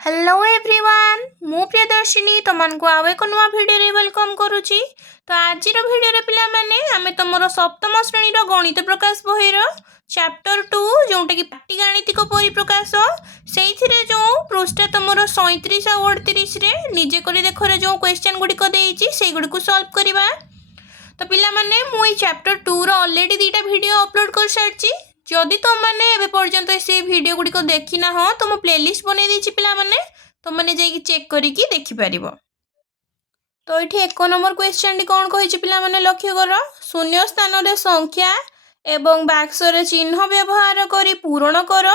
Hello everyone मु प्रियदर्शिनी तुमको आउ एक नुआ भिडियो वेलकम करुच्ची। तो आज भिडियो पिला माने आमे तुमर सप्तम श्रेणी गणित प्रकाश बहिर चैप्टर 2 जोटा कि पाटिगाणितिक परिप्रकाश से जो पृष्ठ तुमर 37 और 38 निजे कर देख जो क्वेश्चन गुड़िक से गुड़ सल्व करवा। तो पिला माने मु चैप्टर 2 ऑलरेडी दीटा वीडियो अपलोड कर सारी। जदि तुम मैंने एवं पर्यंत से वीडियो गुड़िक देखी ना हो तो मो प्लेलिस्ट बनई देछि पिला माने तुम मैंने जाइए चेक करके देखिपर। तो ये एक नंबर क्वेश्चन कौन कही पिला माने लक्ष्य कर शून्य स्थान रे संख्या एवं बाक्सर चिन्ह व्यवहार करी पूरण कर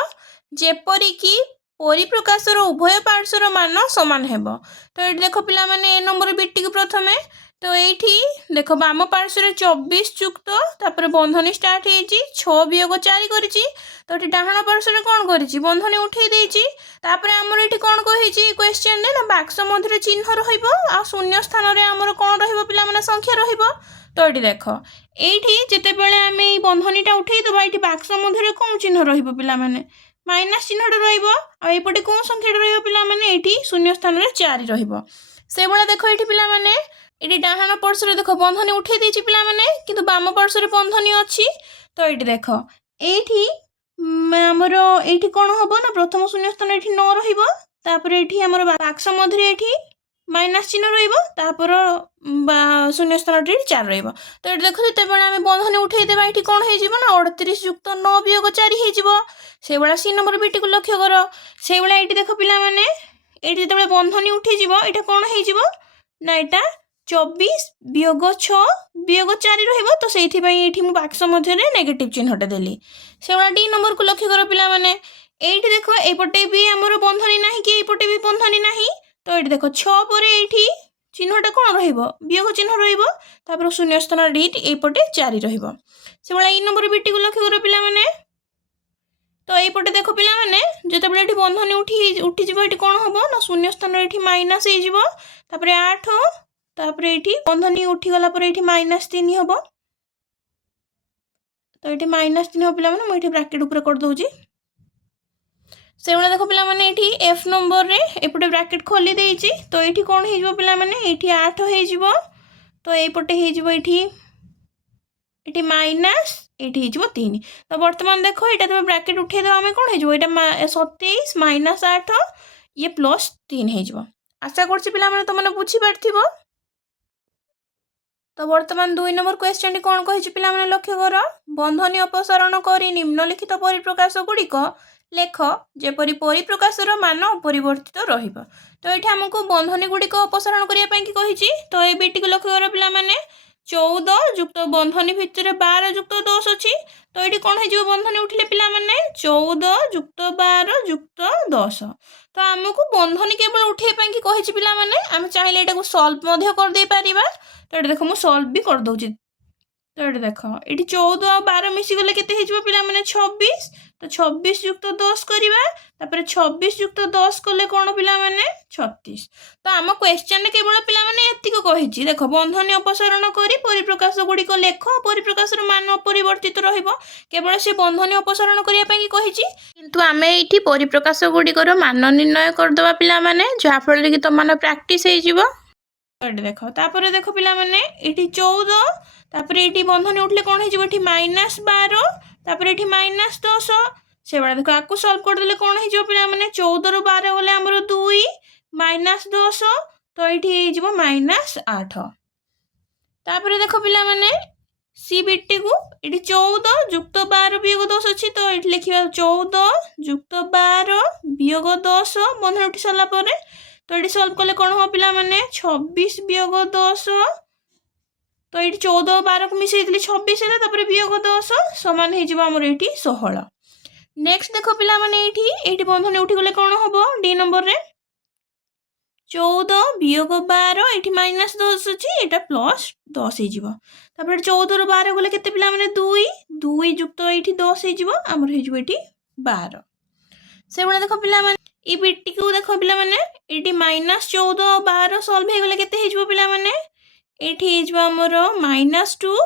जेपरिकी परिप्रकाशर उभय पार्श्वर मान समान हेब। तो ये देख पिला माने ए नंबर बिट्टी प्रथमे तो ये देख बाम पार्श्व 24 युक्त तापर बंधनी स्टार्ट हो 6 वियोग 4 करिछि। तो ये डाहाण पार्श्व कौन करिछि बंधनी उठे देछि। तापर हमर एठी कौन कहिछि क्वेश्चन ने ना बाक्स मध्य चिन्ह रहिबो आ शून्य स्थान रे हमर कौन रहिबो पिला माने संख्या रहिबो। तो ये देख एठी जेते बेले आमे ई बंधनीटा उठेई दबा एठी बाक्स मध्य कौन चिन्ह रहिबो पिला माने माइनस चिन्हटा रहिबो आ एपटे कौन संख्याटा रहिबो पिला माने एठी शून्य स्थान रे 4 रहिबो। से बेला देख एठी पिला माने ये डाहाण पार्श्व देख बंधनी उठे देछि पिला माने किंतु बाम पार्श्व बंधनी अच्छी। तो ये देख एठी हमर एठी कौन हबो ना प्रथम शून्य स्थान एठी 9 रहिबो तापर एठी हमर बाक्स मध्य एठी माइनस चिन्ह रहिबो तापर शून्य स्थान एठी 4 रहिबो। तो ये देख जते बेला हम बंधनी उठे देबा एठी कौन हे जिवो ना 38 युक्त 9 वियोग 4 हे जिवो। से बेला सी नंबर बिटी को लक्ष्य करो से बेला एठी देख पिला माने एठी जते बेला बंधनी उठी जिवो एटा कौन हे जिवो ना एटा 24 वियोग 6 वियोग 4 रहिबो। तो सेठी पई एठी मु बाक्स मध्य रे नेगेटिव चिन्हटा देली। से वाला डी नंबर को लक्ष्य करो पिला माने एठी देखो एपटे भी हमर बंधनी नाही कि एपटे भी बंधनी नाही। तो एठी देखो 6 परे एठी चिन्हटा कोन रहिबो वियोग चिन्ह रहिबो तापर शून्य स्थान डी एपटे 4 रहिबो। से वाला ई नंबर बिटी को लक्ष्य करो पिला माने तो एपटे देखो पिला माने जते बेले एठी बंधनी उठी जिवो एठी कोन हबो ना शून्य स्थान एठी माइनस हे जिवो तापर 8 तापर एठी बंधनी उठी गला पर एठी -3 हबो। तो एठी -3 हो पिला माने म एठी ब्रैकेट ऊपर कर दोजी। से वाला देखो पिला माने एठी एफ नंबर रे एपटे ब्रैकेट खोली देइची। तो एठी कोन हे जिवो पिला माने एठी 8 हे जिवो तो एपटे हे जिवो एठी माइनस एठी हे जिवो 3। तो वर्तमान देखो एटा तमे ब्रैकेट उठे दो हमें कोन हे जिवो एटा 27 -8 ये +3 हे जिवो। आशा करछि पिला माने त माने बुझी पारथिबो। तो वर्तमान 2 नंबर क्वेश्चन कौन कही पिला माने लक्ष्य कर बंधनी अपसारण करी निम्नलिखित परिप्रकाश गुड़िक लेख जेपरी परिप्रकाशर मान अपरिवर्तित रहिबो। तो ये हमको बंधनी गुड़िक अपसारण करने कही। तो ये बीटी को लक्ष्य कर पिला माने 14 युक्त बंधनी भितर 12 युक्त 10 अच्छी। तो ये कौन हो बंधनी उठिले पिला माने 14 युक्त 12 युक्त 10। तो आमको बंधनी केवल उठे कही पिला माने आम चाहिए एटा सल्व कर दे पारिबा। तो ये देख मुझे सल्व भी कर दूची। तो ये देख ये 14 और 12 मिसीगले के पिला माने 26। तो 26 युक्त 10 करवा तापर 26 युक्त 10 कले कौन पिला माने 36। तो आम क्वेश्चन केवल पिला माने एतिक कही देख बंधनी अपसारण करी परिप्रकाश गुड़िक लेख परिप्रकाशर मान अपरिवर्तित रहिबो केवल से बंधनी अपसारण करिया पई कही। किंतु आमे एठी परिप्रकाश गुड़िकर मान निर्णय करदबा पिला माने जहा फल कि तुम मान प्रैक्टिस हे जिवो। देख तापर देख पिला माने एठी 14 तापर एठी बंधनी उठले कौन हे एठी -12 तापर एठी -10 से बड़ा देख आकु सॉल्व कर देले कौन हे पिला माने 14 रो 12 गले हमर 2 -10 तो एठी हे जिवो -8। तापर देख पिला माने सी बिटी को एठी 14 युक्त 12 वियोग 10 अछि। तो एठी लिखिबा 14 युक्त 12 वियोग 10 बंधनी उठी सला परे। तो ये सल्व कले कौन हो पिला माने 26 वियोग 10। तो ये 14 12 को मिसई 26 है तापर वियोग 10 समान हे जिवो हमर एठी 16। नेक्स्ट देखो पिला माने एठी बंधनी उठी गले कौन होबो डी नंबर रे 14 वियोग 12 एठी -10 अछि एटा +10 हे जिवो। तापर 14 रो 12 गले केते पिला माने 2 युक्त एठी 10 हे जिवो हमर हे जिवो एठी 12। से बडा देखो पिला माने ई बिटी को देखो पिला माने एटी -14 और 12 सॉल्व हे गले केते हे जिवो पिला माने एठी हे जिवो हमर -2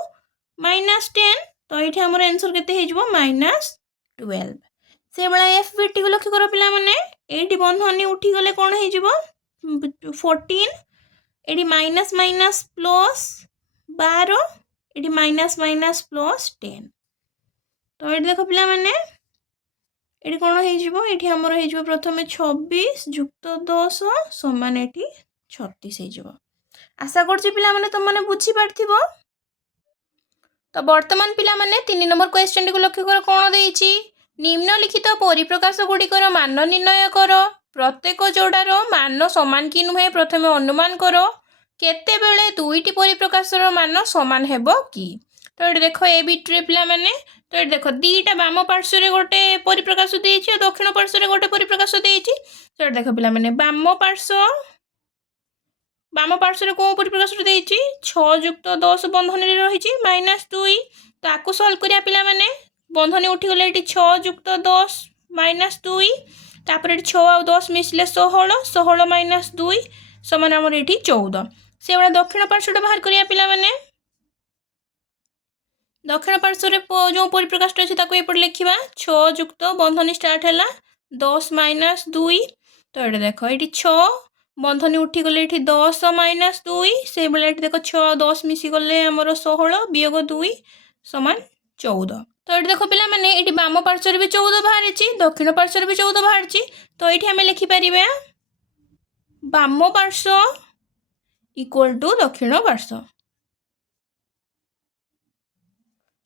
-10। तो एठी हमर आंसर केते हे जिवो -12। से बडा एफ बिटी को लक्ष्य करो पिला माने एटी बंधनी उठीगले कौन हो 14 eighty minus minus plus 12 eighty minus minus plus 10 तो ये देख पिला माने ये कौन होमर हो प्रथम 26 जुक्त 10 समान ये 36 हो आशा कर पाने तुम मैंने बुझीपार तो वर्तमान पिला माने 3 नंबर क्वेश्चन को लक्ष्य कर कौन देइछि निम्नलिखित परिप्रकाश गुड़िकर मान निर्णय कर प्रत्येक जोड़ार मान समान कि नुहे प्रथम अनुमान कर केतेबेले दुईटी परिप्रकाशर मान समान हेबो कि तो ये देख ए बिट्रे पिला माने तो ये देख दीटा बाम पार्श्व गोटे परिप्रकाश देइछि दक्षिण पार्श्व गोटे परिप्रकाश देइछि तो ये देख पिला माने बाम पार्श्व कौ परिप्रकाश देइछि 6 जुक्त 10 बंधनी रही -2 ताकू सल्व करिया पिला माने बंधनी उठीगले ये 6 जुक्त 10 -2 तापर 6 आ 10 मिसले 16 16 -2 समान आमर ये 14 से भाया दक्षिण पार्श्व बाहर करिया पिला माने दक्षिण पार्श्व जो परिप्रकाश अच्छे एपटे लिखा 6 जुक्त बंधनी स्टार्ट है 10 -2 तो ये देख ये 6 बंधनी उठीगले ये 10 -2 से बेले देख 6 10 मिसीगले आमर 16 वियोग 2 समान 14 तो ये देख पिला माने ये बाम पार्श्व भी 14 बाहरी दक्षिण पार्श्व भी 14 बाहरी तो ये आम लिखिपर बाम पार्श्व इक्वल टू दक्षिण पार्श्व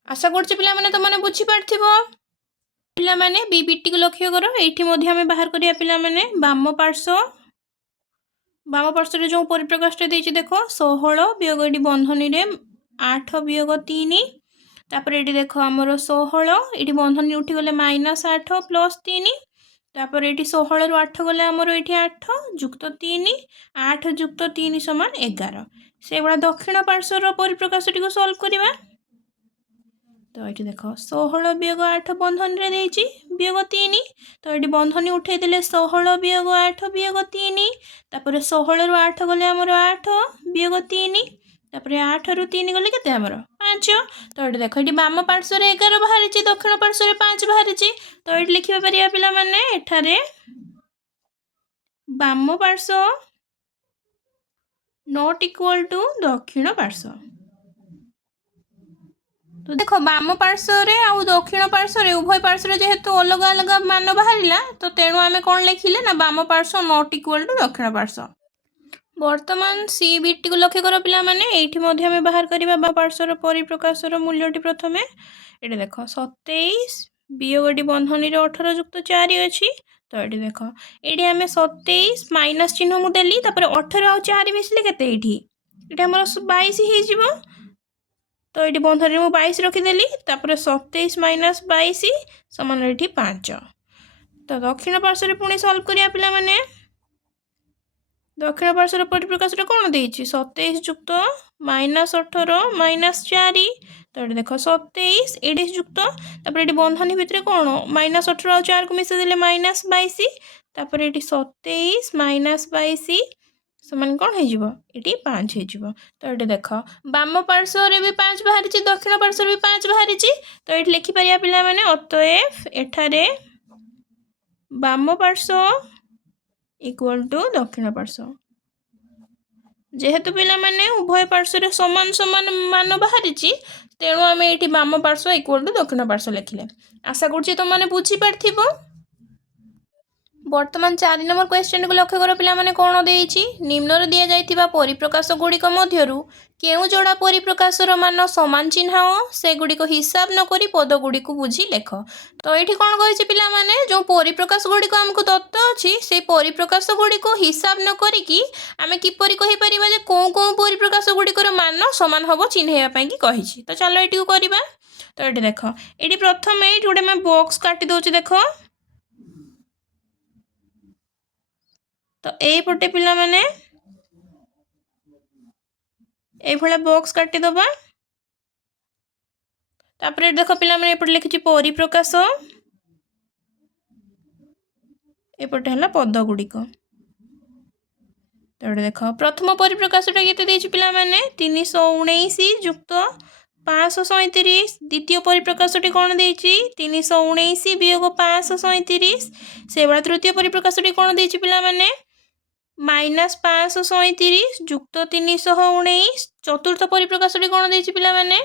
आशा कर तुम मैंने बुझीपार पाने बीटी को लक्ष्य कर ये बाहर करिया पिला माने बाम पार्श्व जो परिप्रकाश देख 16 वियोग ये बंधनी 8 वियोग 3 तापर ये देख आमर 16 ये बंधनी उठीगले -8 प्लस 3 तापर ये 16 रु 8 गले आमर ये 8 जुक्त 3 8 जुक्त 3 समान 11 से भाया दक्षिण पार्श्वर परिप्रकाश टी सल्व करवा तो ये देख 16 वियोग 8 बंधनी देइछि वियोग 3 तो ये बंधनी उठे देले 16 वियोग 8 वियोग 3 तापर 16 रु 8 गले आमर 8 वियोग 3 तापर 8 रु 3 गले केते आमर 5 तो ये देख ये बाम पार्श्व 11 बाहरी दक्षिण पार्श्व 5 बाहरी तो ये लिखिबा परिया पिला माने एठारे बाम पार्श्व नॉट इक्वल टू दक्षिण पार्श्व तो देख बाम पार्श्व आउ दक्षिण पार्श्व उभय पार्श्व जेहेतु अलग अलग मान बाहर तो तेणु आम कौन लिखिले ना बाम पार्श्व नॉट इक्वल टू दक्षिण पार्श्व वर्तमान सी बीटी को लक्ष्य कर पिला माने एठी मध्य आम बाहर करबा बाम पार्श्वर परिप्रकाशर मूल्यटी प्रथम ये देख 27 वियोग बंधनी 18 जुक्त 4 अच्छी तो ये देख ये आम 27 माइनस चिन्ह मुदेली 18 आ 4 मिसले केते ये आमर 22 हो तो ये बंधनी मु 22 रखीदेली 27 माइनस 22 समान ये 5 तो दक्षिण पार्श्व पुणी सल्व करिया पिला माने दक्षिण पार्श्वर परिप्रकाश कौन देइछि 27 जुक्त -18 -4 तो ये देख 27 ये जुक्त तापर ये बंधनी भितर कौन -18 और 4 को मिसेदेले -22 तापर ये 27 -22 समान कौन हो 5 हो तो ये देख बाम पार्श्व भी 5 बाहरी दक्षिण पार्श्व भी 5 बाहरी तो ये लिखिपर पिला माने अतएव एठारे बाम पार्श्व इक्वल टू दक्षिण पार्श्व जेहेतु पिला माने उभय पार्श्व समान समान मान बाहरी तेणु आम ये बाम पार्श्व इक्वल टू दक्षिण पार्श्व लिखिले आशा कर तुम मैंने बुझीपार वर्तमान 4 नंबर क्वेश्चन को लक्ष्य कर पिला माने कौन देइछि निम्न दिया जाइतिबा परिप्रकाश गुड़िक मध्यरु केउ जोड़ा परिप्रकाशर मान समान चिन्हाओ से गुड़िक हिसाब न करी पद गुड़िक बुझी लेख तो ये कौन कही पिला माने जो परिप्रकाश गुड़िक आमको दत्त अच्छी से परिप्रकाश गुड़िक हिसाब न करिकी आमे किपरि कहि परिबा जे को परिप्रकाश गुड़िकर मान समान हबो चिन्हैया पई कि कहिछि तो चलो एटी करबा तो ये देख ये प्रथम ये गोटे मैं बॉक्स काटी दउछि देख तो यही पटे पिला माने ए भला बॉक्स काटी दबा तापर देख पिला माने एपटे लिखि परिप्रकाश एपटे हला पद गुड़िक तो देख प्रथम परिप्रकाशटा केते देछि पिला माने 319 जुक्त 537 द्वितीय परिप्रकाशटी कौन देछि 319 वियोग 537 से भाया तृतीय परिप्रकाशटी कौन देछि पिला माने -537 जुक्त 319 चतुर्थ परिप्रकाशटी कौन देछि पिला माने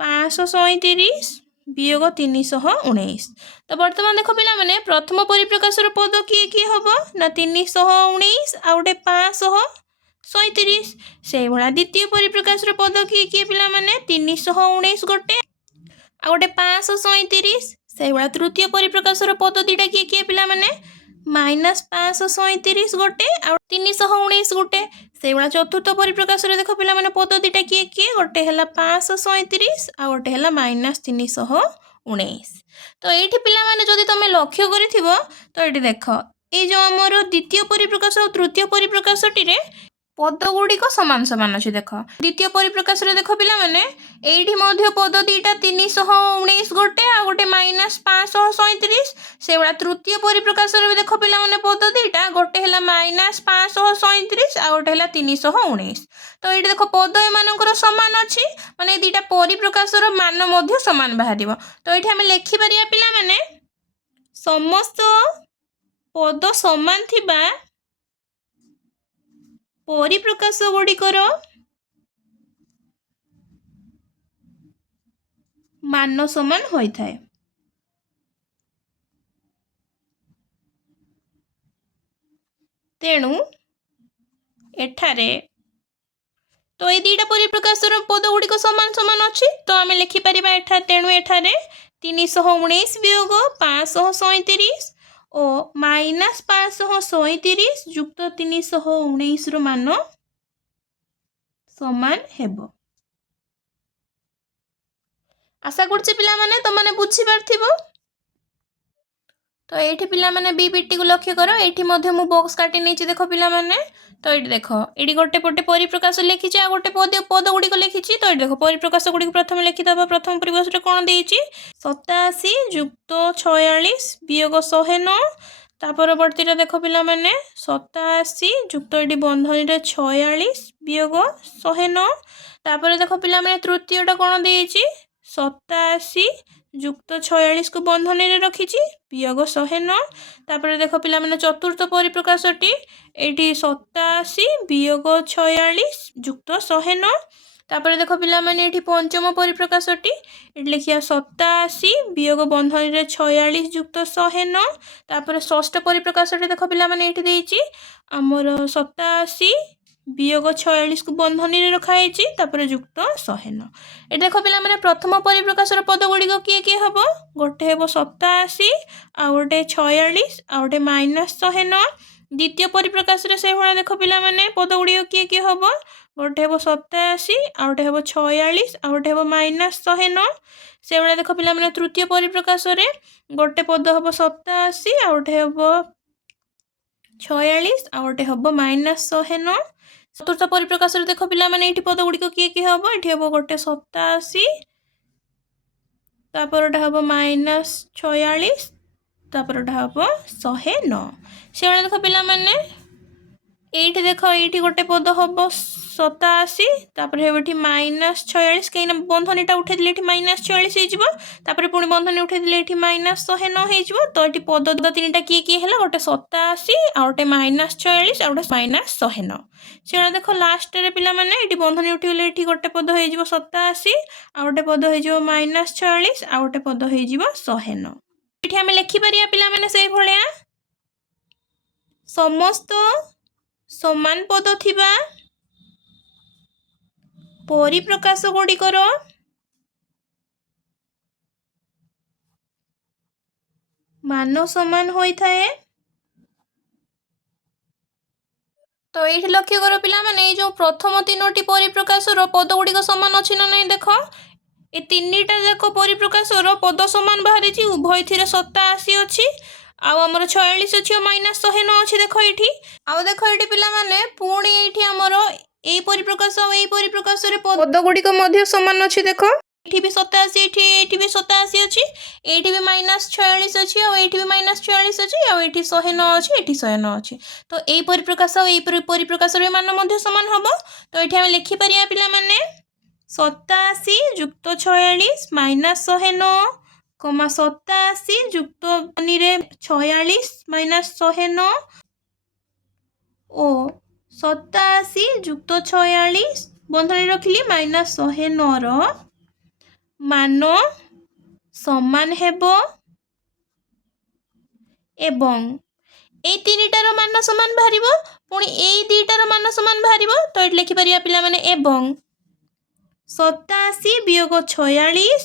537 वियोग 319 तो वर्तमान देख पिला माने प्रथम परिप्रकाशर पद किए किए हम ना 319 आ गोटे 537 से भाया द्वितीय परिप्रकाशर पद किए किए पिला माने 319 गोटे आ गोटे 537 से भाया तृतीय परिप्रकाशर पद दुईटा किए किए पिला माने -537 गोटे आ 319 गोटे से भाया चतुर्थ परिप्रकाश देख पिला माने पद दुईटा किए किए गोटे है 537 आ गोटे है -319 तो ये पिला माने जदि तुम लक्ष्य करिथिबो तो ये देख ये जो आमर द्वितीय परिप्रकाश और तृतीय परिप्रकाशटी पद गुड़िक सामान सामान अच्छे देख द्वितीय परिप्रकाश देख पिला माने एठी मध्य पद दुईटा 319 गोटे आ गोटे -537 से भाया तृतीय परिप्रकाश देख पिला माने पद दुईटा गोटे है -537 आ गोटे है 319 तो ये देख पद एमानकर सामान अच्छी माने दुईटा परिप्रकाशर मान मध्य सामान बाहर तो ये आम लिखिपर पिला माने समस्त पद सामान थिबा परिप्रकाश गुड़िकर मान समान होता है तेणु एठारे तो ये दुईटा परिप्रकाशर पद गुड़िक सामान सामान अच्छी तो आम लिखिपर एठा तेणु एठारे 319 वियोग 537 और -537 जुक्त 319 मान समान हेबो आशा करछि पिला माने तो माने बुझी पारथिबो तो ये पिला माने बीबीटी को लक्ष्य करो ये मध्य मु बॉक्स काटी नहीं देख पिला माने तो ये देख ये गोटे पटे परिप्रकाश लिखी आ गोटे पद गुड़िक लिखी तो ये देख परिप्रकाश गुड़िक प्रथम लिखिदबा प्रथम परिप्रकाश कौन देछि 87 जुक्त 46 वियोग 109 ता परवर्ती देख पिला माने 87 जुक्त ये बंधनी 46 वियोग 109 तापर देख पिला माने तृतीयटा कौन देछि 87 जुक्त 46 को बंधन रखी वियोग 109 तापर देख पिला माने चतुर्थ परिप्रकाशटी एटी 87 वियोग 46 जुक्त 109 तापर देख पिला माने एटी पंचम परिप्रकाशटी एटी लिखिया 87 वियोग बंधन 46 जुक्त 109 तापर षष्ठ परिप्रकाशटी देख पिला माने एटी देछि हमर 87 वियोग 46 को बंधन रखाई जुक्त 109 ये देख पिला माने प्रथम परिप्रकाशर पद गुड़िक किए किए हम गोटे हे 87 आ गोटे 46 आ गोटे -109 द्वितीय परिप्रकाश से भाया देख पिला माने पद गुड़िक किए किए हम गोटे हे 87 आ गोटे हे 46 आ गोटे हे -109 से भाया देख पिला माने तृतीय परिप्रकाश गोटे पद हम 87 आ गोटे हे 46 आ गोटे हम -109 चतुर्थ परिप्रकाश देख पिला माने ये पद गुड़िक किए किए हम ये हम गोटे 87 तापर हम -46 तापर हम 109 से देख पिला माने ये देख ये गोटे पद हम 87 तापर ये -46 कहीं बंधनीटा उठे -46 होपर पुणी बंधनी उठे -109 हो तो ये पद तीन किए किए है गोटे 87 आ गोटे -46 आ गोटे -109 से देख लास्ट पिला माने ये बंधनी उठीगले ये गोटे पद हो 87 आ गोटे पद हो -46 आ गोटे पद हो 109 ये आम लिखिपर पिला माने से भाया समस्त समान पद थिबा परिप्रकाश गुड़िकर मान समान होता है तो ये लक्ष्य कर पिला माने जो प्रथम तीनोटी परिप्रकाशर पद गुड़िक सामान अच्छी ना नहीं देख ये तीनटा जाक परिप्रकाशर पद सामान बाहरी उभय थी 87 अच्छी आमर 46 अच्छी -109 अच्छी देख ये आउ देख ये पिला माने पुणी ये आमर यही परिप्रकाश और यही परिप्रकाश पद गुड़िक सामान अच्छी देख ये भी 87 ये भी 87 अच्छी ये भी -46 अच्छी और ये भी -46 अच्छी और ये 109 अच्छी ये 109 अच्छी तो यही परिप्रकाश और यही परिप्रकाश मान सामान हम तो ये लिखिपर पिला माने 87 ଯୁକ୍ତ 46 ମାଇନସ୍ 109 କମା 87 ଯୁକ୍ତ ବନ୍ଧନୀରେ 46 ମାଇନସ୍ 109 ଓ 87 ଯୁକ୍ତ 46 ବନ୍ଧନୀ ରଖିଲି ମାଇନସ୍ 109ର ମାନ ସମାନ ହେବ ଏବଂ এই তিনিটার মান সমান বাহারিব পুଣି এই দুইটার মান সমান বাহারিব তো এটি লিখিপারিবা পিলামানে এবং 87 বিয়োগ 46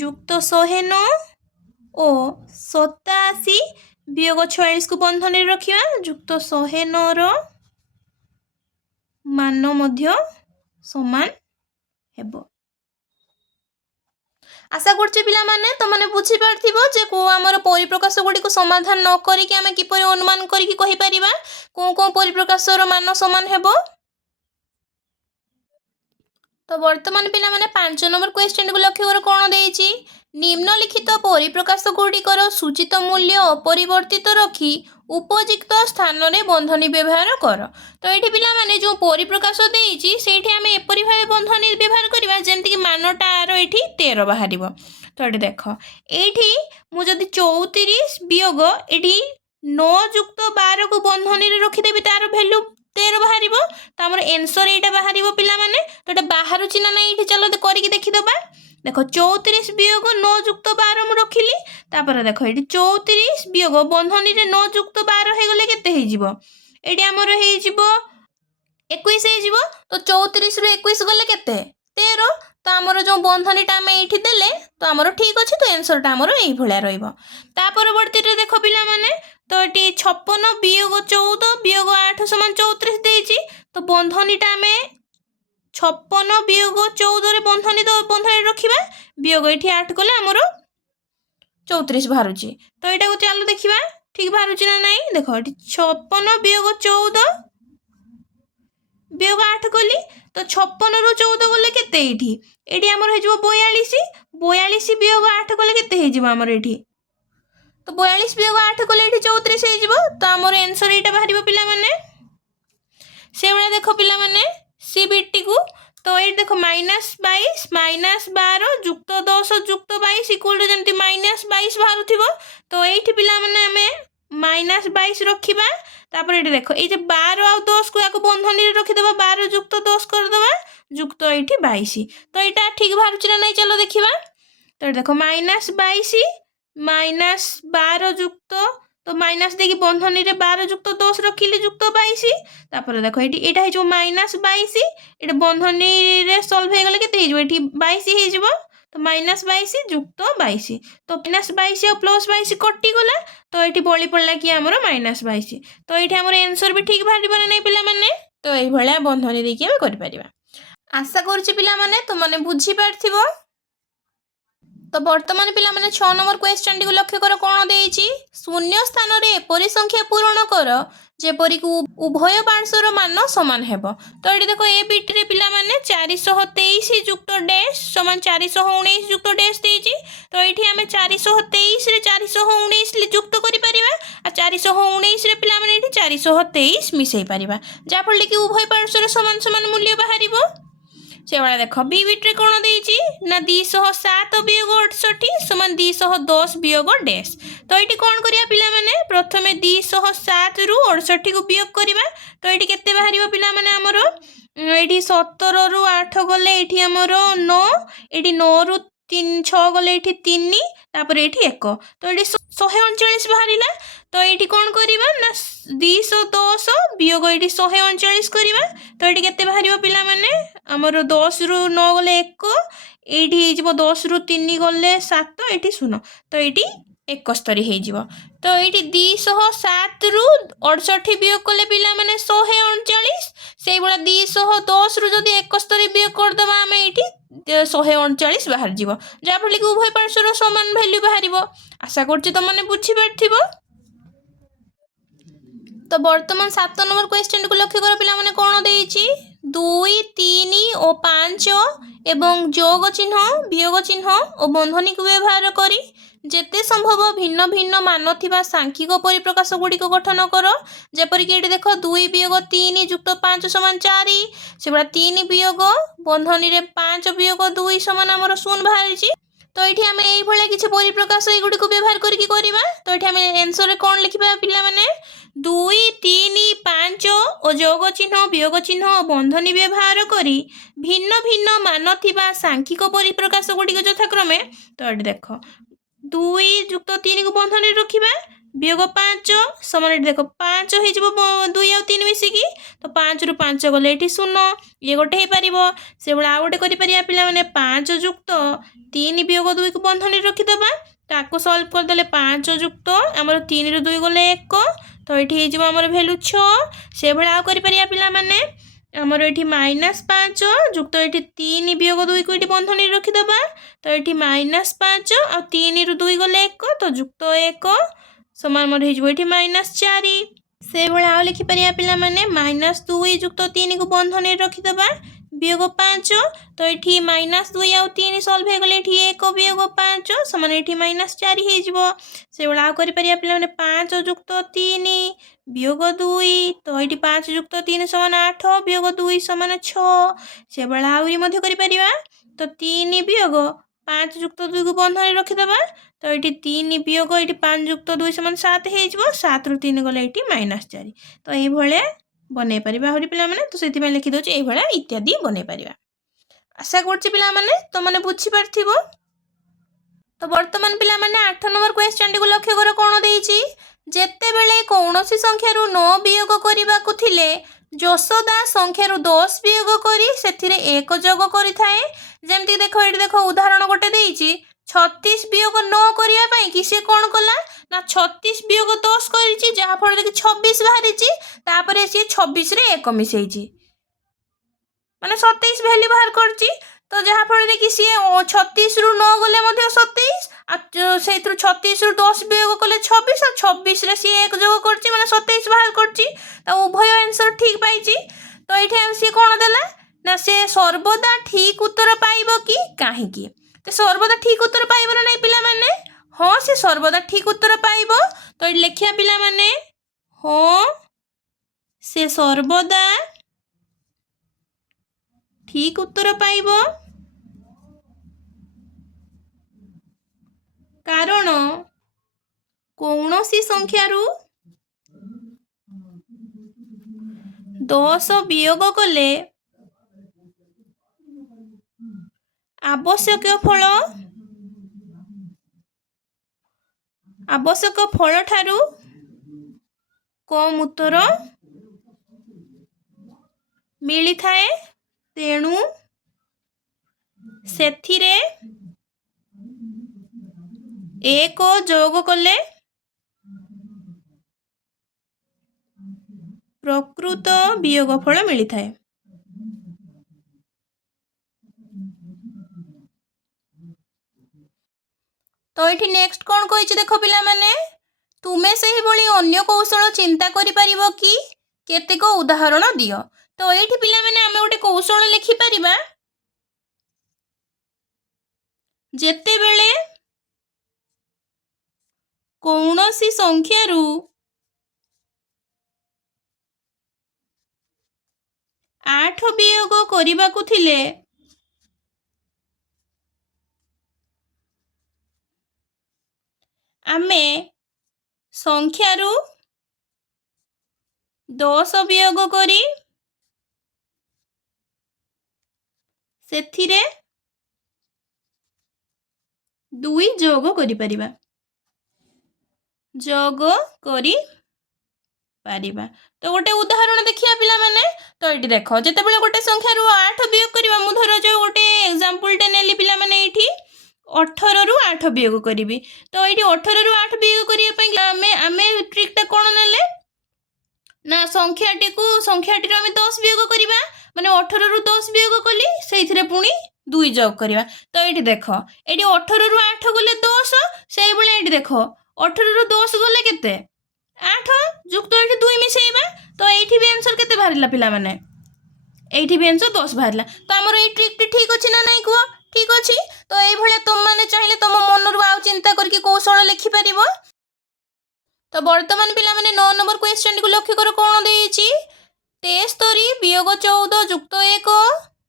যুক্ত 109 ଓ 87 ବିୟୋଗ 46କୁ ବନ୍ଧନୀରେ ରଖିବା ଯୁକ୍ତ 109ର ମାନ ମଧ୍ୟ ସମାନ ହେବ। आशा करछि पिलामाने तमने बुझी पारथिबो जे को हमर परिप्रकाश गुडी को समाधान न करी कि हमें किपरि अनुमान करी कि कहि परिबा को परिप्रकाशर मान समान हेबो। तो वर्तमान पिलामाने 5 नंबर क्वेश्चन को लक्ष्य कर कोन देइछि निम्नलिखित परिप्रकाश गुडीकर सूचित मूल्य अपरिवर्तित रखी उपयुक्त स्थान रे बंधनी व्यवहार कर। तो ये पिलामाने जो परिप्रकाश देइछि सेठी आमे एपरि भाबे बंधनी व्यवहार करबा जेमति कि मानटा आरो एठी 13 बाहरिबो। तो ये देख एठी मु जदि 34 वियोग एठी 9 युक्त 12 को बंधनी रे रखि देबी तार वैल्यू 13 बाहरिबो। तो हमर आंसर एटा बाहरिबो पिलामाने तो एटा बाहरु चिना नै एठी चलो करिकि देखि दबा। देख 34 वियोग 9 युक्त 12 मु रखिली तापर देख एठी 34 वियोग बंधनी रे 9 युक्त 12 हे गले केते हे जिवो एठी हमर हे जिवो 21 हे जिवो। तो 34 रे 21 गले केते 13 तो हमर जो बंधनीटा आमे एठी देले तो हमर ठीक अछि तो आंसरटा हमर एई भलिया रहइबो। ता परवर्ती रे देखो पिला माने तो एठी 56 वियोग 14 वियोग 8 समान 34 देइछि तो बंधनीटा आमे 56 वियोग 14 रे बंधनी रखिबा वियोग एठी 8 कले हमर 34 बाहरुछि। तो एटा को चलो देखिबा ठीक बाहरुछि ना नाही। देखो एठी 56 वियोग 14 वियोग 8 कली तो 56 रु 14 गले केते एठी एठी हमर हे जिवो 42 42 वियोग 8 कले केते हे जिवो हमर एठी तो 42 वियोग 8 कले एठी 34 हे जिवो। तो हमर आंसर एटा बाहरिबो पिला माने से बडा देखो पिला माने सीबीटी को तो ये देखो -22 -12 युक्त 10 युक्त 22 इक्वल टू जेमति -22 बाहर थिबो। तो एठी पिला माने हमें -22 रखिबा तापर एठी देखो ए जे 12 और 10 को याको बंधनी रे रखि देबा 12 युक्त 10 कर देबा युक्त एठी 22 तो एटा ठीक बाहर चिना नै चलो देखिबा। तो देखो -22 -12 युक्त तो माइनस देखी बंधनी रे 12 युक्त 10 रखिली युक्त 22 तापर देखो एठी एटा हे जो -22 एटा बंधनी रे सॉल्व हे गले केते हे जो एठी 22 हे जिवो तो -22 युक्त 22 तो -22 और +22 कटि गला तो एठी बळी पड़ला कि हमरो -22 तो एठी हमर आंसर भी ठीक बाहरिबो नै पिला माने। तो एई भलिया बंधनी देखि हम करि परिबा। आशा करछि पिला माने तो माने बुझी पारथिबो। तो वर्तमान पिला माने 6 नंबर क्वेश्चन टी को लक्ष्य कर कोन देइछि शून्य स्थान रे एपरि संख्या पूर्ण कर जेपरि को उभय पार्श्वर मान समान हेबो। तो एठी देखो ए बिट रे पिला माने 423 युक्त डैश समान 419 युक्त डैश देइछि तो एठी हमें 423 रे 419 युक्त करि परिबा आ 419 रे पिला माने एठी 423 मिसै परिबा जा फल कि उभय पार्श्वर समान समान मूल्य बाहरिबो। से वाला देखो बी बिट रे कोन देइछि ना 207 वियोग 68 समान 210 वियोग डैश। तो एठी कोन करिया पिला माने प्रथमे 207 रु 68 को वियोग करिबा तो एठी केते बाहरिबो पिला माने हमरो एठी 17 रु 8 गले एठी हमरो 9 एठी 9 रु 3 6 गले एठी 3 तापर एठी 1 तो एठी 139 बाहरिला। तो एठी कोन करिबा ना 210 वियोग एठी 139 करिबा तो एठी केते बाहरिबो पिला माने हमरो 10 रु 9 गले 1 एठी हे जिवो 10 रु 3 गले 7 एठी 0 तो एठी 71 हे जिवो। तो एठी 207 रु 68 वियोग कले पिला माने 139 सेई बडा 210 रु जदी 71 वियोग कर दबा हमें एठी 139 बाहर जीवो जा फल कि उभय पार्श्वर समान वैल्यू बाहरिबो। आशा करछि त माने बुझी पारथिबो। तो वर्तमान 7 नंबर क्वेश्चन को लक्ष्य कर पिला माने कोन देइछि 2 3 और 5 एवं जोग चिन्ह वियोग चिन्ह और बंधनी को व्यवहार करी ଯେତେ ସମ୍ଭବ ଭିନ୍ନ ଭିନ୍ନ ମାନ ଥିବା ସାଂଖ୍ୟିକ ପରିପ୍ରକାଶ ଗୁଡ଼ିକ ଗଠନ କର। ଯେପରିକି ଏଠି ଦେଖ 2 ବିୟୋଗ 3 ଯୁକ୍ତ 5 ସମାନ 4, ସେଭଳିଆ 3 ବିୟୋଗ ବନ୍ଧନୀରେ 5 ବିୟୋଗ 2 ସମାନ ଆମର 0 ବାହାରିଛି। ତ ଏଠି ଆମେ এইଭଳିଆ କିଛି ପରିପ୍ରକାଶ ଏଗୁଡ଼ିକୁ ବ୍ୟବହାର କରିକି କରିବା। ତ ଏଠି ଆମେ ଆନ୍ସରରେ କ'ଣ ଲେଖିବା ପିଲାମାନେ? 2, 3, 5 ଓ ଯୋଗ ଚିହ୍ନ ବିୟୋଗ ଚିହ୍ନ ଓ ବନ୍ଧନୀ ବ୍ୟବହାର କରି ଭିନ୍ନ ଭିନ୍ନ ମାନ ଥିବା ସାଂଖ୍ୟିକ ପରିପ୍ରକାଶ ଗୁଡ଼ିକ ଯଥାକ୍ରମେ। ତ ଏଠି ଦେଖ 2 ଯୁକ୍ତ 3 କୁ ବନ୍ଧନୀରେ ରଖିବା, ବିୟୋଗ 5 ସମାନ ଏଠି ଦେଖ 5 ହେଇଯିବ 2 ଆଉ 3 ମିଶିକି। ତ 5 ରୁ 5 ଗଲେ ଏଠି 0, ଇଏ ଗୋଟେ ହେଇପାରିବ। ସେଭଳିଆ ଆଉ ଗୋଟେ କରିପାରିବା ପିଲାମାନେ 5 ଯୁକ୍ତ 3 ବିୟୋଗ 2 କୁ ବନ୍ଧନୀରେ ରଖିଦେବା, ତାକୁ ସଲ୍ଭ କରିଦେଲେ 5 ଯୁକ୍ତ ଆମର 3 ରୁ 2 ଗଲେ 1, ତ ଏଠି ହେଇଯିବ ଆମର ଭ୍ୟାଲୁ 6। ସେଭଳିଆ ଆଉ କରିପାରିବା ପିଲାମାନେ ଆମର ଏଠି -5 ଯୁକ୍ତ ଏଠି 3 ବିୟୋଗ 2 କୁ ଏଠି ବନ୍ଧନୀରେ ରଖିଦେବା, ତ ଏଠି -5 ଆଉ 3 ରୁ 2 ଗଲେ 1, ତ ଯୁକ୍ତ 1 ସମାନ ଆମର ହେଇଯିବ ଏଠି -4। ସେଇଭଳିଆ ଆଉ ଲେଖିପାରିବା ପିଲାମାନେ -2 ଯୁକ୍ତ 3 କୁ ବନ୍ଧନୀରେ ରଖିଦେବା, ବିୟୋଗ 5, ତ ଏଠି -2 ଆଉ 3 ସଲ୍ଭ ହେଇଗଲେ ଏଠି 1 ବିୟୋଗ 5 ସମାନ ଏଠି -4 ହେଇଯିବ। ସେଇଭଳିଆ ଆଉ କରିପାରିବା ପିଲାମାନେ 5 ଯୁକ୍ତ 3 ବିୟୋଗ 2, ତ ଏଠି 5 ଯୁକ୍ତ 3 ସମାନ 8 ବିୟୋଗ 2 ସମାନ 6। ସେଭଳିଆ ଆହୁରି ମଧ୍ୟ କରିପାରିବା। ତ 3 ବିୟୋଗ 5 ଯୁକ୍ତ 2 କୁ ବନ୍ଧନୀରେ ରଖିଦେବା, ତ ଏଠି 3 ବିୟୋଗ ଏଠି 5 ଯୁକ୍ତ 2 ସମାନ 7 ହେଇଯିବ, 7 ରୁ 3 ଗଲେ ଏଠି -4। ତ এইଭଳିଆ ବନେଇ ପାରିବା ଆହୁରି ପିଲାମାନେ। ତ ସେଥିପାଇଁ ଲେଖିଦେଉଛି এইଭଳିଆ ଇତ୍ୟାଦି ବନେଇ ପାରିବା। ଆଶା କରୁଛି ପିଲାମାନେ ତୁମମାନେ ବୁଝିପାରିଥିବ। ତ ବର୍ତ୍ତମାନ ପିଲାମାନେ 8 ନମ୍ବର କ୍ୱେଶ୍ଚନଟିକୁ ଲକ୍ଷ୍ୟ କର କ'ଣ ଦେଇଛି। ଯେତେବେଳେ କୌଣସି ସଂଖ୍ୟାରୁ 9 ବିୟୋଗ କରିବାକୁ ଥିଲେ ଯଶୋଦା ସଂଖ୍ୟାରୁ 10 ବିୟୋଗ କରି ସେଥିରେ 1 ଯୋଗ କରିଥାଏ। ଯେମିତି ଦେଖ ଏଠି ଦେଖ ଉଦାହରଣ ଗୋଟେ ଦେଇଛି 36 ବିୟୋଗ 9 କରିବା ପାଇଁ କି ସେ କ'ଣ କଲା ନା 36 ବିୟୋଗ 10 କରିଛି, ଯାହାଫଳରେ କି 26 ବାହାରିଛି। ତାପରେ ସିଏ 26 ରେ 1 ମିଶେଇଛି, ମାନେ 27 ଭ୍ୟାଲ୍ୟୁ ବାହାର କରିଛି। ତ ଯାହାଫଳରେ କି ସିଏ 36 ରୁ 9 ଗଲେ ମଧ୍ୟ 27, ଆଉ ସେଇଥିରୁ 36 ରୁ 10 ବିୟୋଗ କଲେ 26, ଆଉ 26 ରେ ସିଏ 1 ଯୋଗ କରିଛି, ମାନେ 27 ବାହାର କରିଛି। ତ ଉଭୟ ଆନ୍ସର ଠିକ୍ ପାଇଛି। ତ ଏଇଠି ସିଏ କ'ଣ ଦେଲା ନା ସେ ସର୍ବଦା ଠିକ୍ ଉତ୍ତର ପାଇବ କି କାହିଁକି? ତ ସର୍ବଦା ଠିକ୍ ଉତ୍ତର ପାଇବ ନା ନାହିଁ ପିଲାମାନେ? ହଁ, ସେ ସର୍ବଦା ଠିକ୍ ଉତ୍ତର ପାଇବ। ତ ଏଠି ଲେଖିବା ପିଲାମାନେ ହଁ ସେ ସର୍ବଦା ଠିକ୍ ଉତ୍ତର ପାଇବ, କାରଣ କୌଣସି ସଂଖ୍ୟାରୁ 10 ବିୟୋଗ କଲେ ଆବଶ୍ୟକ ଫଳ ଠାରୁ କମ୍ ଉତ୍ତର ମିଳିଥାଏ। ତେଣୁ ସେଥିରେ 1 ଯୋଗ କଲେ ପ୍ରକୃତ ବିୟୋଗ ଫଳ ମିଳିଥାଏ। ତ ଏଠି ନେକ୍ସଟ କ'ଣ କହିଛି ଦେଖ ପିଲାମାନେ, ତୁମେ ସେହିଭଳି ଅନ୍ୟ କୌଶଳ ଚିନ୍ତା କରିପାରିବ କି? କେତେକ ଉଦାହରଣ ଦିଅ। ତ ଏଇଠି ପିଲାମାନେ ଆମେ ଗୋଟେ କୌଶଳ ଲେଖିପାରିବା। ଯେତେବେଳେ କୌଣସି ସଂଖ୍ୟାରୁ 8 ବିୟୋଗ କରିବାକୁ ଥିଲେ ଆମେ ସଂଖ୍ୟାରୁ 10 ବିୟୋଗ କରି ସେଥିରେ 2 ଯୋଗ କରିପାରିବା। ତ ଗୋଟେ ଉଦାହରଣ ଦେଖିବା ପିଲାମାନେ। ତ ଏଠି ଦେଖ ଯେତେବେଳେ ଗୋଟେ ସଂଖ୍ୟାରୁ 8 ବିୟୋଗ କରିବା, ମୁଁ ଧର ଯୋଉ ଗୋଟେ ଏକ୍ସାମ୍ପଲଟେ ନେଲି ପିଲାମାନେ, ଏଇଠି 18 ରୁ 8 ବିୟୋଗ କରିବି। ତ ଏଇଠି 18 ରୁ 8 ବିୟୋଗ କରିବା ପାଇଁ ଆମେ ଟ୍ରିକ୍ଟା କ'ଣ ନେଲେ ନା ସଂଖ୍ୟାଟିରୁ ଆମେ 10 ବିୟୋଗ କରିବା, ମାନେ 18 ରୁ 10 ବିୟୋଗ କଲି, ସେଇଥିରେ ପୁଣି 2 ଯୋଗ କରିବା। ତ ଏଇଠି ଦେଖ ଏଇଠି 18 ରୁ 8 ଗଲେ 10, ସେଇଭଳିଆ ଏଇଠି ଦେଖ 18 ରୁ 10 ଗଲେ କେତେ 8 ଯୁକ୍ତ ଏଇଠି 2 ମିଶେଇବା। ତ ଏଇଠି ବି ଆନ୍ସର କେତେ ବାହାରିଲା ପିଲାମାନେ? এইটি ବି ଆନ୍ସର 10 ବାହାରିଲା। ତ ଆମର ଏଇ ଟ୍ରିକ୍ଟି ଠିକ୍ ଅଛି ନା ନାହିଁ କୁହ? ଠିକ୍ ଅଛି। तो ये तुम मैंने चाहिए तुम मनरू आउ चिंता करके कौशल लिखिपर। तो बर्तमान पिला माने 9 नंबर क्वेश्चन को लक्ष्य कर कौन देइछि 73 वियोग 14 जुक्त 1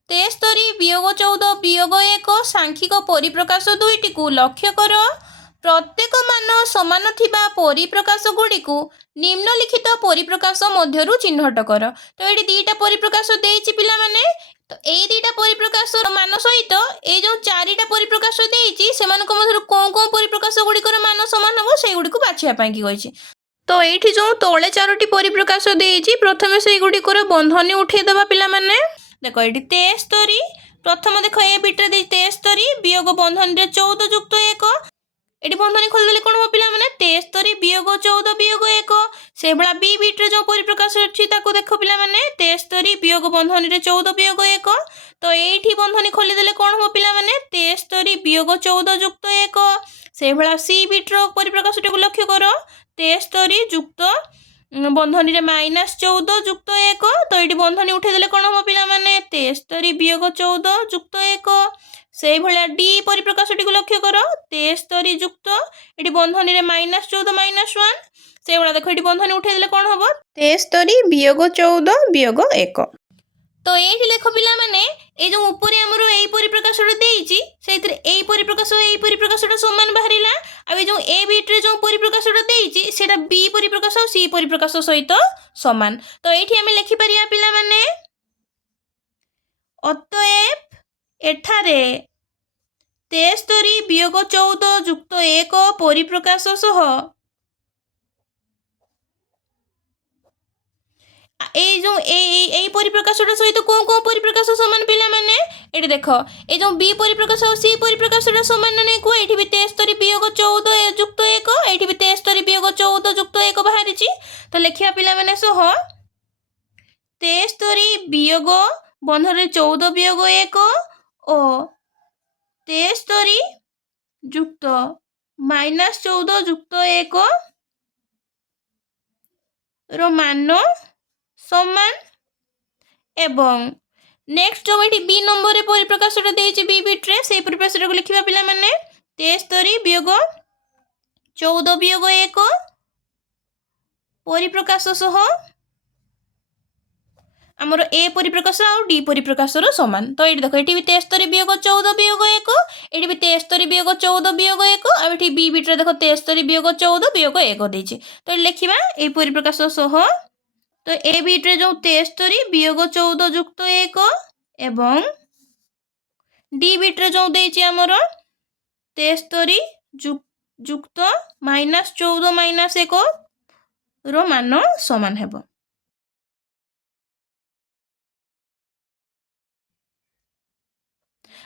73 वियोग 14 वियोग 1 सांख्यिक परिप्रकाश दुईटी को लक्ष्य कर प्रत्येक मान समान थिबा परिप्रकाश गुड़ी को निम्नलिखित परिप्रकाश मध्यरु चिन्हट कर। तो ये दीटा परिप्रकाश देइछि पिला माने तो ये दीटा परिप्रकाश मान सहित ये जो चारिटा परिप्रकाश देइछि सेमानक मध्यरु कोन कोन परिप्रकाश गुड़िकर मान समान हबो से गुड़ी को बाछिया पाई कि कहिछि। तो ये जो तले चारोटी परिप्रकाश देइछि प्रथमे से गुड़िकर बंधनी उठे दबा पिला माने देखो ये 73 प्रथम देख ए बिट्रे दे 73 वियोग बंधन रे 14 जुक्त 1 एटी बंधनी खोलदेले कौन हो पिला माने 73 वियोग 14 वियोग 1 से भला बी बिट्रे जो परिप्रकाश अछि ताको देखो पिला माने 73 वियोग बंधनी रे 14 वियोग 1 तो एठी बंधनी खोलदेले कौन हो पिला माने 73 वियोग 14 जुक्त 1 से भला सी बिट्रो परिप्रकाश को लक्ष्य करो 73 जुक्त बंधनी रे -14 जुक्त 1 तो ये बंधनी उठेदेले कौन हम पिला माने 73 वियोग 14 जुक्त 1 से भला डी परिप्रकाश को लक्ष्य कर 73 जुक्त ये बंधनी रे -14 -1 से भला देखो ये बंधनी उठेदेले कौन हम 73 वियोग 14 वियोग 1 तो ये लेख पिला माने ए जो ऊपर हमर एई परिप्रकाश देइछि सेतिर एई परिप्रकाश समान बाहरिला आ जो ए बिट्रे जो परिप्रकाश देइछि सेटा बी परिप्रकाश और सी परिप्रकाश सहित समान। तो एठी हमें लिखि परिया पिला माने अतएव एठारे 73 वियोग 14 जुक्त 1 परिप्रकाश सह ए जो ए परिप्रकाश सहित कौन कौन परिप्रकाश समान पिला माने एठी देखो ए जो बी परिप्रकाश और सी परिप्रकाश समान नहीं को एठी भी 73 वियोग 14 जुक्त 1 एठी भी 73 वियोग 14 जुक्त 1 बाहरिछि। तो लिखिया पिला माने सह 73 वियोग बंधन रे 14 वियोग 1 और 73 जुक्त -14 जुक्त 1 रो मान समान एवं नेक्स्ट जो ये बी नंबर परिप्रकाश देइछि बी बिट्रे से परिप्रकाश को लिखिबा पिला माने 73 वियोग 14 वियोग 1 परिप्रकाश सह आमर ए परिप्रकाश और डी परिप्रकाश समान। तो ये देखो ये भी 73 वियोग 14 वियोग 1 ये भी 73 वियोग 14 वियोग 1 आ ये बी बिट्रे देखो 73 वियोग 14 वियोग 1 देइछि। तो ये लिखिबा ए परिप्रकाश सह तो ए बिट्रे जो 73 वियोग 14 जुक्त 1 एवं डी बिट्रे जो देइछि हमर 73 जुक्त -14 -1 रो मान समान हेबो।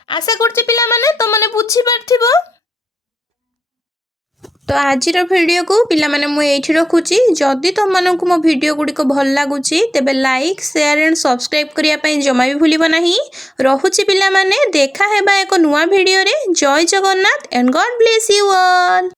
आशा करछि पिला माने तो माने बुझी पारथिबो। तो आज वीडियो को पिला माने मु एठी रखुची जदि तुम मानक मो वीडियो गुडी को भल लागुची तेबे लाइक शेयर एंड सब्सक्राइब करिया पई जमा भी भूलिबो नाही। रहुची पिला माने देखा हेबा एको नुवा वीडियो रे। जय Jagannath and God bless you all.